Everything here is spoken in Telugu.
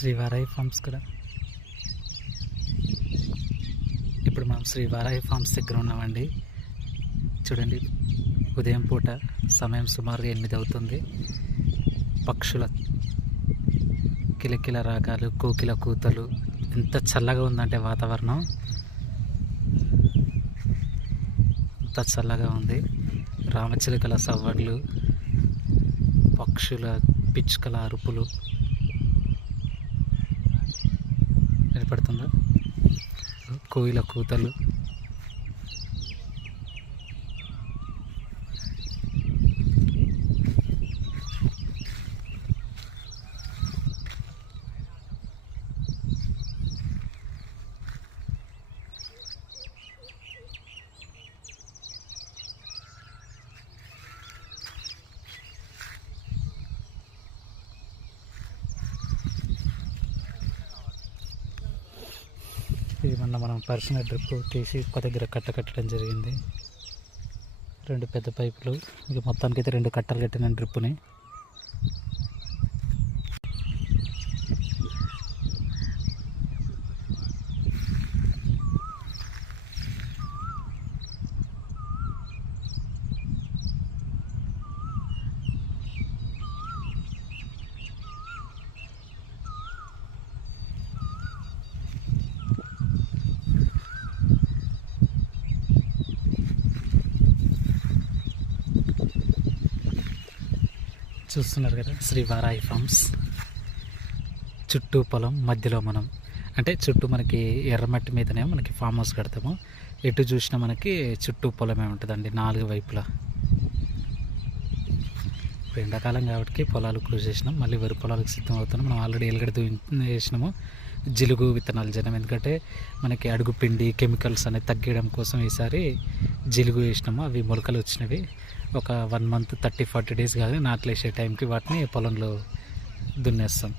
శ్రీ వారాహి ఫార్మ్స్ కూడా. ఇప్పుడు మనం శ్రీ వారాహి ఫార్మ్స్ దగ్గర ఉన్నామండి. చూడండి, ఉదయం పూట సమయం సుమారుగా 8 అవుతుంది. పక్షుల కిలకిల రాగాలు, కోకిల కూతలు, ఎంత చల్లగా ఉందంటే వాతావరణం ఎంత చల్లగా ఉంది. రామచిలుకల సవ్వడ్లు, పక్షుల పిచ్చుకల అరుపులు వినపడుతుందా, కోయిల కూతలు. ఇది మనం పర్సనల్ డ్రిప్ తీసి ఒక దగ్గర కట్టడం జరిగింది. 2 పెద్ద పైపులు, ఇక మొత్తానికి అయితే 2 కట్టలు కట్టిన డ్రిప్ని. చూస్తున్నారు కదా, శ్రీ వారాహి ఫార్మ్స్. చుట్టూ పొలం, మధ్యలో మనం, అంటే చుట్టూ మనకి ఎర్రమట్టి మీదనే మనకి ఫామ్ హౌస్ కడతాము. ఎటు చూసినా మనకి చుట్టూ పొలమే ఉంటుందండి, 4 వైపులా. ఇప్పుడు ఎండాకాలం కాబట్టి పొలాలు క్రూజ్ చేసినాం, మళ్ళీ వరి పొలాలకు సిద్ధం అవుతున్నాం. మనం ఆల్రెడీ ఎలుగడ వేసినాము, జిలుగు విత్తనాలు జనం. ఎందుకంటే మనకి అడుగు పిండి కెమికల్స్ అనేది తగ్గడం కోసం ఈసారి జిలుగు వేసినాము. అవి మొలకలు వచ్చినవి. ఒక 1 మంత్ 30-40 డేస్ కాదు నాట్లు వేసే టైంకి వాటిని పొలంలో దున్నేస్తాం.